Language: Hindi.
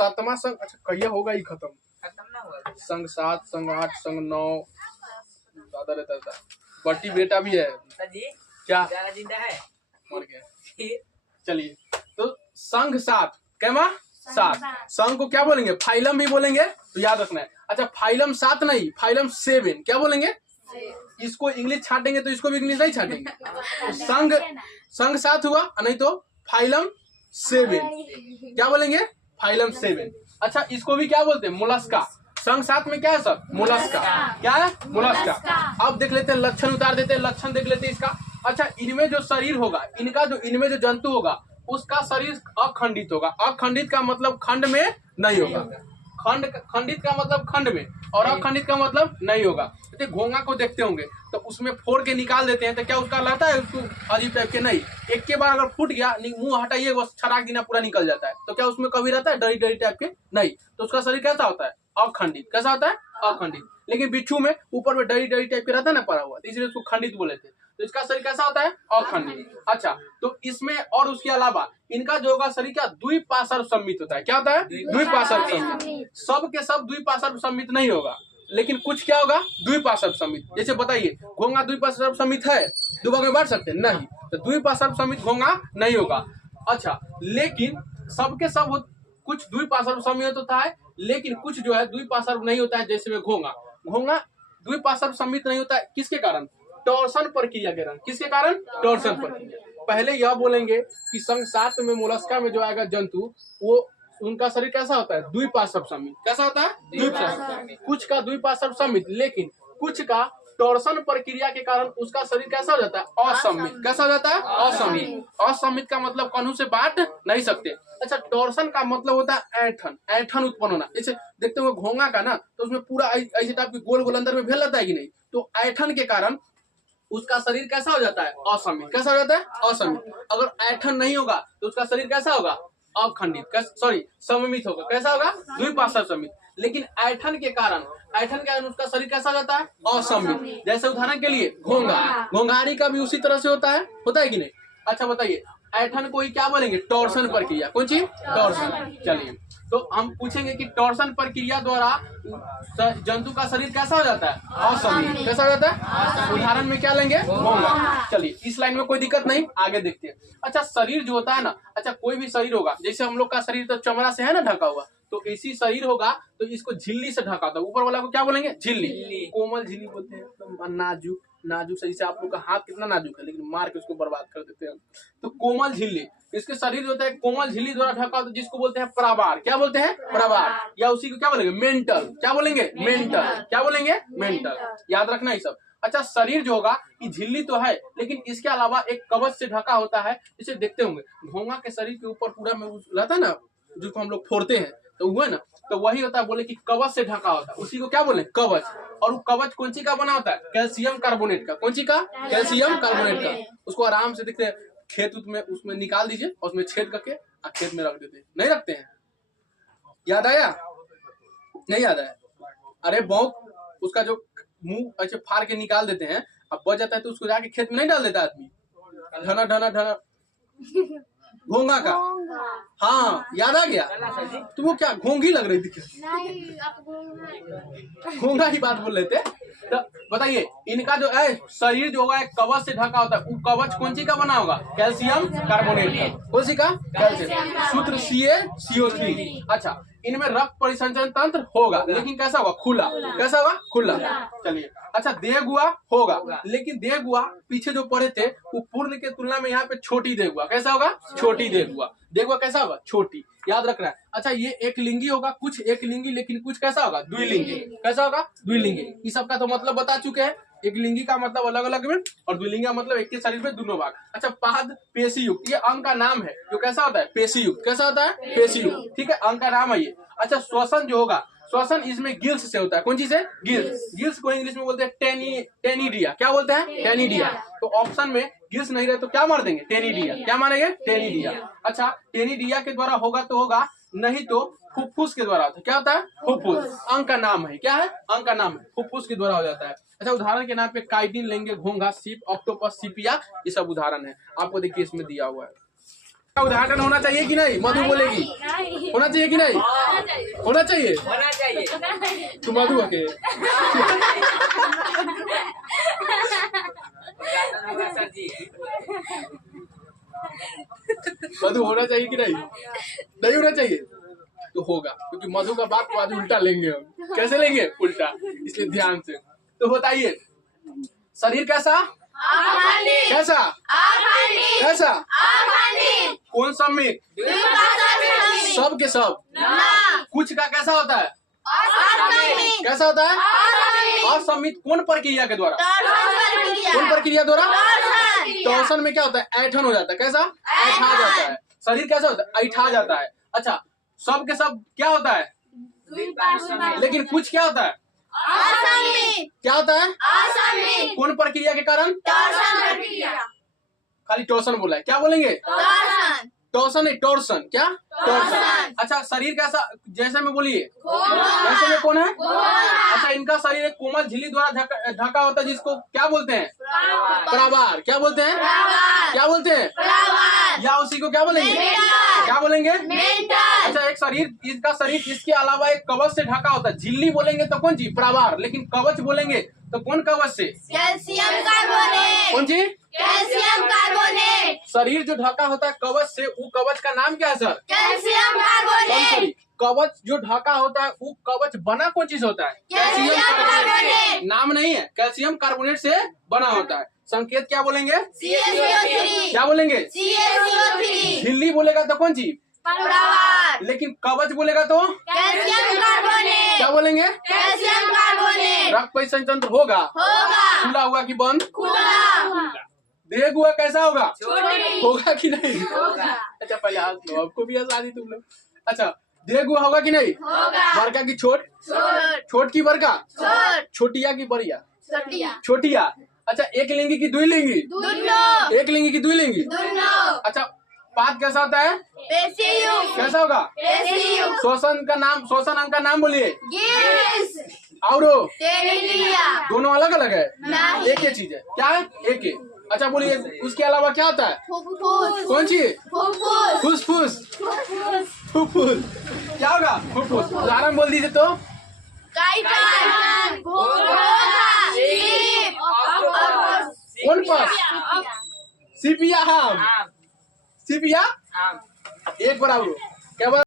सातवां संघ, अच्छा कहिया होगा ही खत्म ना हुआ। संघ 7 संघ 8 संघ 9 ज्यादा रहता था। बट्टी बेटा भी है जी क्या जिंदा है मर गया। चलिए तो संघ 7 क्या 7 संघ को क्या बोलेंगे फाइलम भी बोलेंगे तो याद रखना है। अच्छा फाइलम 7 नहीं फाइलम 7 क्या बोलेंगे। इसको इंग्लिश छाटेंगे तो इसको भी इंग्लिश नहीं छाटेंगे। तो संघ 7 हुआ नहीं तो फाइलम 7 क्या बोलेंगे फाइलम 7। अच्छा इसको भी क्या बोलते हैं मोलस्का। संघ 7 में क्या है सर मोलस्का। क्या है मोलस्का। अब देख लेते हैं लक्षण उतार देते हैं लक्षण देख लेते हैं इसका। अच्छा इनमें जो शरीर होगा इनमें जो जंतु होगा उसका शरीर अखंडित होगा। अखंडित का मतलब खंड में नहीं होगा। खंडित का मतलब खंड में और अखंडित का मतलब नहीं होगा। तो घोंगा को देखते होंगे तो उसमें फोड़ के निकाल देते हैं तो क्या उसका रहता है उसको अजीब टाइप के नहीं। एक के बार अगर फूट गया मुंह हटाइए वो छराक देना पूरा निकल जाता है तो क्या उसमें कभी रहता है डरी डरी टाइप के नहीं। तो उसका शरीर कैसा होता है अखंडित। कैसा होता है अखंडित। लेकिन बिच्छू में ऊपर में डरी डरी टाइप के रहता है ना पड़ा हुआ तो इसलिए उसको खंडित बोले थे। तो इसका शरीर कैसा होता है अखंडित। अच्छा तो इसमें और उसके अलावा इनका जो होगा शरीर क्या द्विपार्श्व सममित होता है। क्या होता है द्विपार्श्व सममित। सब के सब द्विपार्श्व सममित नहीं होगा लेकिन कुछ क्या होगा द्विपार्श्व सममित। जैसे बताइए घोंगा द्विपार्श्व सममित है दो भाग में बांट सकते हैं नहीं। तो द्विपार्श्व सममित घोंगा नहीं होगा। अच्छा लेकिन सबके सब कुछ द्विपार्श्व सममित होता है लेकिन कुछ जो है द्विपार्श्व नहीं होता है। जैसे में घोंगा द्विपार्श्व सममित नहीं होता है किसके कारण टॉर्सन प्रक्रिया के कारण। किसके कारण टॉर्सन प्रक्रिया। पहले यह बोलेंगे कि संघ 7 में मोलस्का में जो आएगा जंतु वो उनका शरीर कैसा होता है द्विपार्श्व सममित। कैसा होता है द्विपार्श्व। कुछ का द्विपार्श्व सममित लेकिन कुछ का टॉर्सन प्रक्रिया के कारण उसका शरीर कैसा हो जाता है असममित। कैसा हो जाता है असममित। असममित का मतलब कन्हू से बांट नहीं सकते। अच्छा टॉर्सन का मतलब होता है ऐठन। ऐठन उत्पन्न होना। जैसे देखते हो घोंगा का ना तो उसमें पूरा ऐसे टाइप की गोल गोल अंदर में भेल रहता है कि नहीं। तो ऐठन के कारण उसका शरीर कैसा हो जाता है असममित। कैसा हो जाता है असममित। अगर ऐठन नहीं होगा तो उसका शरीर कैसा होगा अखंडित सॉरी सममित होगा। कैसा होगा द्विपार्श्व सममित। लेकिन ऐठन के कारण उसका शरीर कैसा हो जाता है असममित। जैसे उदाहरण के लिए घोंघारी का भी उसी तरह से होता है कि नहीं। अच्छा बताइए ऐठन को ही क्या बोलेंगे टॉर्सन प्रक्रिया। कौन सी टॉर्सन। चलिए तो हम पूछेंगे कि टॉर्सन प्रक्रिया द्वारा जंतु का शरीर कैसा हो जाता है असममित। कैसा हो जाता है उदाहरण में क्या लेंगे घोंगा। चलिए इस लाइन में कोई दिक्कत नहीं आगे देखते हैं। अच्छा शरीर जो होता है ना अच्छा कोई भी शरीर होगा जैसे हम लोग का शरीर तो चमड़ा से है ना ढका हुआ तो ऐसी शरीर होगा तो इसको झिल्ली से ढका होता है। ऊपर वाला को क्या बोलेंगे झिल्ली। कोमल झिल्ली बोलते हैं। नाजुक से जैसे आप लोग का हाथ कितना नाजुक है लेकिन मार के उसको बर्बाद कर देते हैं। तो कोमल झिल्ली इसके शरीर होता है कोमल झिल्ली द्वारा ढका होता है जिसको बोलते हैं प्रावार। क्या बोलते हैं प्रावार या उसी को क्या बोलेंगे मेंटल। क्या बोलेंगे मेंटल। क्या बोलेंगे मेंटल। याद रखना ये सब। अच्छा शरीर जो होगा ये झिल्ली तो है लेकिन इसके अलावा एक कवच से ढका होता है। इसे देखते होंगे घोंगा के शरीर के ऊपर पूरा में रहता है ना जिसको हम लोग फोड़ते हैं तो हुआ ना तो वही होता है बोले कि कवच से ढका होता है उसी को क्या बोले कवच। और वो कवच कौन सी का बना होता है कैल्शियम कार्बोनेट का। कौन सी का कैल्शियम कार्बोनेट का। उसको आराम से देखते हैं खेत में उसमें निकाल दीजिए और उसमें छेद करके खेत में रख देते हैं। नहीं रखते हैं। याद आया नहीं याद आया। अरे बहुत उसका जो मुंह ऐसे फाड़ के निकाल देते हैं अब बच जाता है तो उसको जाके खेत में नहीं डाल देता आदमी ढना ढना ढना घोंगा का। हाँ याद आ गया। तो वो क्या घोंगी लग रही थी घोंगा की बात बोल रहे थे। तो बताइए इनका जो है शरीर जो होगा एक कवच से ढका होता है वो कवच कौन सी का बना होगा कैल्शियम कार्बोनेट का। कौन सी का कैल्शियम सूत्र CaCO3। अच्छा इनमें रक्त परिसंचरण तंत्र होगा लेकिन कैसा होगा खुला। कैसा होगा खुला। चलिए अच्छा देहगुआ होगा लेकिन देहगुआ पीछे जो पढ़े थे वो पूर्ण के तुलना में यहाँ पे छोटी देहगुआ। कैसा होगा छोटी देहगुआ। देहगुआ कैसा होगा छोटी। याद रखना है। अच्छा ये एक लिंगी होगा कुछ एक लिंगी लेकिन कुछ कैसा होगा द्विलिंगी। कैसा होगा द्विलिंगी। इस सब का तो मतलब बता चुके हैं। एक लिंगी का मतलब अलग अलग में और द्विलिंगी का मतलब एक के शरीर में दोनों भाग। अच्छा पाद पेशी युक्त ये अंग का नाम है जो कैसा होता है पेशी युक्त। कैसा होता है पेशी युक्त। ठीक है अंग का नाम है ये। अच्छा श्वसन जो होगा श्वसन इसमें गिल्स से होता है। कौन चीज से गिल्स को इंग्लिश में बोलते हैं टेनिडिया। क्या बोलते हैं टेनिडिया। तो ऑप्शन में गिल्स नहीं रहे तो क्या मार देंगे टेनिडिया। क्या मानेंगे टेनिडिया। अच्छा टेनिडिया के द्वारा होगा तो होगा नहीं तो फुफ्फुस के द्वारा होता है। क्या होता है फुफ्फुस। अंग का नाम है। क्या है अंग का नाम है फुफ्फुस के द्वारा हो जाता है। अच्छा उदाहरण के नाम पे काइटिन लेंगे घोंघा सीप ऑक्टोपस सीपिया ये सब उदाहरण है। आपको देखिए इसमें दिया हुआ है। उदाहरण होना चाहिए कि नहीं मधु बोलेगी होना चाहिए कि नहीं होना चाहिए। होना चाहिए। तू मधु के सर जी मधु होना चाहिए कि नहीं? नहीं होना चाहिए तो होगा, क्योंकि मधु का बात को आज उल्टा लेंगे हम। कैसे लेंगे? उल्टा। इसलिए ध्यान से। तो बताइए, शरीर कैसा? कैसा? कैसा? कौन सम्मित? सब के सब। कुछ का कैसा होता है? कैसा होता है? असम्मित। कौन प्रक्रिया के द्वारा? कौन प्रक्रिया द्वारा? टॉर्सन में क्या होता है? ऐठन हो जाता है। कैसा? ऐठा जाता है। शरीर कैसा होता है? ऐठा जाता है। अच्छा, सब के सब क्या होता है? लेकिन कुछ क्या होता है? क्या होता है? कौन प्रक्रिया के कारण? खाली टॉर्सन बोला है। क्या बोलेंगे? टॉर्सन नहीं, टॉर्सन। क्या? टॉर्सन। अच्छा, शरीर कैसा? जैसे में बोलिए। जैसे में कौन है? अच्छा, इनका शरीर एक कोमल झिल्ली द्वारा ढका होता है, जिसको क्या बोलते हैं? प्रावार। क्या बोलते हैं? क्या बोलते हैं? या उसी को क्या बोलेंगे? क्या बोलेंगे? अच्छा, एक शरीर, इसका शरीर इसके अलावा एक कवच से ढका होता है। झिल्ली बोलेंगे तो कौन चीज? प्रावार। लेकिन कवच बोलेंगे तो कौन कवच से? Calcium carbonate. कौन चीज? Calcium carbonate. शरीर जो ढका होता है कवच से, वो कवच का नाम क्या है सर? Calcium carbonate. कवच जो ढका होता है, वो कवच बना कौन चीज होता है? Calcium carbonate. नाम नहीं है, कैल्शियम कार्बोनेट से बना होता है। संकेत क्या बोलेंगे? CaCO3। क्या बोलेंगे? CaCO3। झिल्ली बोलेगा तो कौन चीज? प्रावार। लेकिन कवच बोलेगा तो कैल्शियम कार्बोनेट। क्या बोलेंगे? Calcium carbonate. रक्त परिवहन तंत्र होगा। होगा। खुला हुआ कि बंद? खुला। देख हुआ कैसा होगा? छोटी। होगा कि नहीं? होगा। अच्छा, पहले हंस लो, आपको भी हंसा दी तुम लोग। अच्छा, देख हुआ होगा कि नहीं? होगा। बड़का की छोट? छोट। छोट की बड़का? छोट। छोटिया की बड़िया? छोटिया। छोटिया। अच्छा, एक लिंगी की दुई लिंगी? दुनो। एक लिंगी की दुई लिंगी? दुनो। अच्छा, पाद कैसा होता है? पेशियुक्त। कैसा होगा? पेशियुक्त। श्वसन का नाम, श्वसन अंग का नाम बोलिए। गिल्स। और टेरिलिया। दोनों अलग अलग है? नहीं। एक ही चीज है। क्या है? एक ही। अच्छा, बोलिए, उसके अलावा क्या होता है? फुफ्फुस। कौन चीज? फुफ्फुस। फुसफुस। फुफ्फुस। क्या होगा? फुफ्फुस। उदाहरण बोल दीजिए तो। काइटन। घोड़ा। शीप। कौन पास? सिपिया। हम आम सिपिया आम एक बराबर। क्या